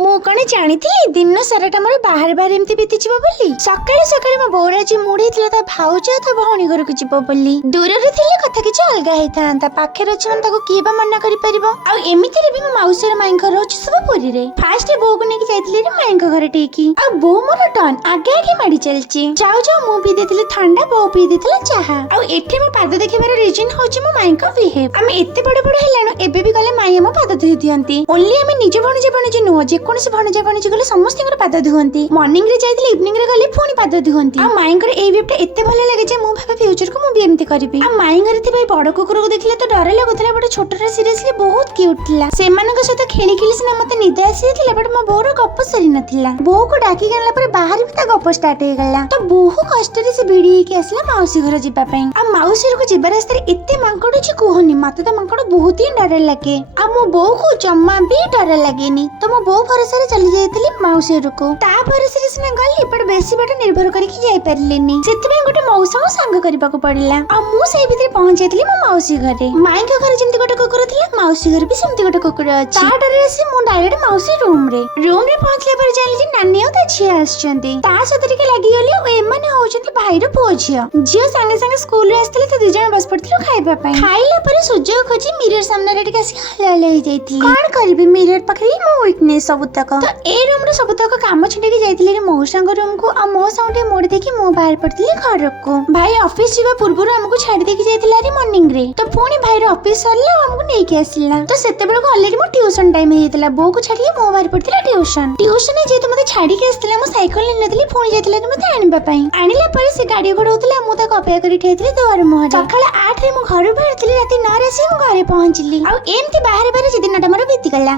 ମୁଁ କଣ ଜାଣିଥିଲି ଦିନ ସାରାଟା ମୋର ବାହାରେ ବାହାରେ ଏମିତି ବିତିଯିବ ବୋଲି। ସକାଳେ ସକାଳେ ମୋ ବୋଉର ଆଜି ମୁଡ୍ ହେଇଥିଲା ତା ଭାଉଜ ତା ଭଉଣୀ ଘରକୁ ଯିବ ବୋଲି। ଦୂରରେ ଥିଲେ କଥା କିଛି ଅଲଗା ହେଇଥାନ୍ତା, ପାଖରେ ଅଛି ମାନେ ତାକୁ କିଏ ବା ମନା କରିପାରିବ। ଆଉ ଏମିତିରେ ବି ମୋ ମାଉସୀର ମାଇଁଙ୍କ ଘର ଅଛି ସବୁ ପୁରୀରେ। ଫାଷ୍ଟ ବୋଉକୁ ନେଇକି ଯାଇଥିଲି ମାଇଁଙ୍କ ଘରେ ଟେକି, ଆଉ ବୋଉ ମୋର ଟର୍ନ ଆଗେ ଆଗେ ମାଡି ଚାଲିଛି। ଯାଉ ଯାଉ ମୁଁ ପିଇ ଦେଇଥିଲି ଥଣ୍ଡା, ବୋଉ ପିଇ ଦେଇଥିଲା ଚାହା। ଆଉ ଏଠି ମୋ ପାଦ ଦେଖିବାର ରିଜନ ହଉଛି ମୋ ମାଇଁଙ୍କ ବିହେଭ। ଆମେ ଏତେ ବଡ ବଡ ହେଲାଣୁ ଏବେ ବି ଗଲେ ମାଇଁ ଆମ ପାଦ ଧୋଇ ଦିଅନ୍ତି। ଓନ୍ଲି ଆମେ ନିଜ ଭଣଜା ଭଣଜି ନୁହଁ, ଯେକୌଣସି ଭଣଜା ଭଣଜି ଗଲେ ସମସ୍ତଙ୍କର ପାଦ ଧୁଅନ୍ତି। ମର୍ଣ୍ଣିଂ ରେ ଯାଇଥିଲେ ଇଭିନିଂ ରେ ଗଲେ ପୁଣି ପାଦ ଧୁଅନ୍ତି। ଆଉ ମାଇଁଙ୍କର ଏଇ ବିହେଭଟା ଏତେ ଭଲ ଲାଗେ ଯେ ମୁଁ ଭାବେ ଫ୍ୟୁଚରକୁ ମୁଁ ବି ଏମିତି କରିବି। ଆଉ ମାଇଁ ଘରେ ଥିବା ଏଇ ବଡ କୁକୁରକୁ ଦେଖିଲେ ତ ଡର ଲାଗୁଥିଲା, ବଟ ଛୋଟଟା ସିରିୟସଲି ବହୁତ କ୍ୟୁଟ ଥିଲା। ସେମାନଙ୍କ ସହିତ ଖେଳି ଖେଳି ସିନା ମତେ ନିଦ ଆସିଯାଇଥିଲା, ବଟ ମୋ ବୋଉର ଗପ ସରି ନଥିଲା। ବୋଉକୁ ଡାକିକି ଆଣିଲା ପରେ ବାହାରେ ବି ତା ଗପ ଷ୍ଟାର୍ଟ ହେଇଗଲା। ତ ବହୁ କଷ୍ଟରେ ସେ ଭିଡି ହେଇକି ଆସିଲା ମାଉସୀ ଘର ଯିବା ପାଇଁ। ଆଉ ମାଉସୀ ଘରକୁ ଯିବା ରାସ୍ତାରେ ଏତେ ମାଙ୍କଡ ଅଛି କୁହନି, ମତେ ତ ମାଙ୍କଡ ବହୁତ ହିଁ ଡର ଲାଗେ। ଆଉ ମୋ ବୋଉକୁ ଜମା ବି ଡର ଲାଗେନି। ତ ମୋ ବୋଉ ଭରସାରେ ଚାଲି ଯାଇଥିଲି ମାଉସୀ ଘରକୁ। ତା ଭରସାରେ ସିନା ଗଲି, ବଟ ବେଶୀ ବାଟ ନିର୍ଭର କରିକି ଯାଇପାରିଲିନି। ସେଥିପାଇଁ ଗୋଟେ ମଉସାଙ୍କୁ ସାଙ୍ଗ କରିବାକୁ ପଡିଲା। ଆଉ ମୁଁ ସେଇ ଭିତରେ ପହଞ୍ଚି ଯାଇଥିଲି ମୋ ମାଉସୀ ଘରେ। ମାଇଁଙ୍କ ଘରେ ଯେମିତି ଗୋଟେ କୁକୁର ଥିଲା, ମାଉସୀ ଘରେ ବି ସେମିତି ଗୋଟେ କୁକୁର ଅଛି। ତା ଡରରେ ଆସି ମୁଁ ଡାଇରେକ୍ଟ ମାଉସୀ ରୁମରେ ପହଞ୍ଚିଲା ପରେ ଜାଣିଲି ନାନୀ ଆଉ ତା ଝିଅ ଆସିଛନ୍ତି। ତା ସହିତ ଟିକେ ଲାଗିଗଲି। ଆଉ ଏମାନେ ହଉଛନ୍ତି ଭାଇର ପୁଅ ଝିଅ। ଝିଅ ସାଙ୍ଗେ ସାଙ୍ଗେ ସ୍କୁଲରୁ ଆସିଥିଲେ, ତ 2 ଜଣ ବସି ପଡିଥିଲୁ ଖାଇବା ପାଇଁ। ଖାଇଲା ପରେ ସୁଯୋଗ ଖୋଜି ମିରର ସାମ୍ନାରେ ଟିକେ ଆସି ହଲ ହେଇଯାଇଥିଲି। କଣ କରିବି, ମିରର ପାଖରେ ହିଁ ମୋ ୱିକନେସ ସବୁତକ। ତ ଏ ରୁମର ସବୁତକ କାମ ଛିଣ୍ଡେଇକି ଯାଇଥିଲି ମଉସାଙ୍କ ରୁମକୁ। ଆଉ ମଉସାଙ୍କୁ ଟିକେ ମୋଡି ଦେଇକି ମୁଁ ବାହାରି ପଡିଥିଲି ଘରକୁ। ଭାଇ ଅଫିସ ଯିବା ପୂର୍ବରୁ ଆମକୁ ଛାଡି ଦେଇକି ଯାଇଥିଲା ଆରି ମର୍ଣ୍ଣିଂ ରେ। ତ ପୁଣି ଭାଇର ଅଫିସ ସରିଲା ଆଉ ଆମକୁ ନେଇକି ଆସିଲା। ତ ସେତେବେଳକୁ ଅଲରେଡି ମୋ ଟ୍ୟୁସନ ଟାଇମ ହେଇଯାଇଥିଲା। ବୋଉକୁ ଛାଡିକି ମୁଁ ବାହାରି ପଡିଥିଲା ଟ୍ୟୁସନରେ ଯେହେତୁ ମତେ ଛାଡିକି ଆସିଥିଲା, ମୁଁ ସାଇକେଲ ନେଇନଥିଲି, ପୁଣି ଯାଇଥିଲା ମତେ ଆଣିବା ପାଇଁ। ଆଣିଲା ପରେ ସେ ଗାଡି ଘୋଡଉଥିଲା, ମୁଁ ତାକୁ ଅପେକ୍ଷା କରି ଠିଆଇଥିଲି ଦୁଆର ମୁହଁରେ। ସକାଳ 8ରେ ମୁଁ ଘରୁ ବାହାରିଥିଲି, ରାତି 9ରେ ଆସି ମୁଁ ଘରେ ପହଞ୍ଚିଲି। ଆଉ ଏମିତି ବାହାରେ ବାହାରେ ଦିନଟା ମୋର ବିତିଗଲା।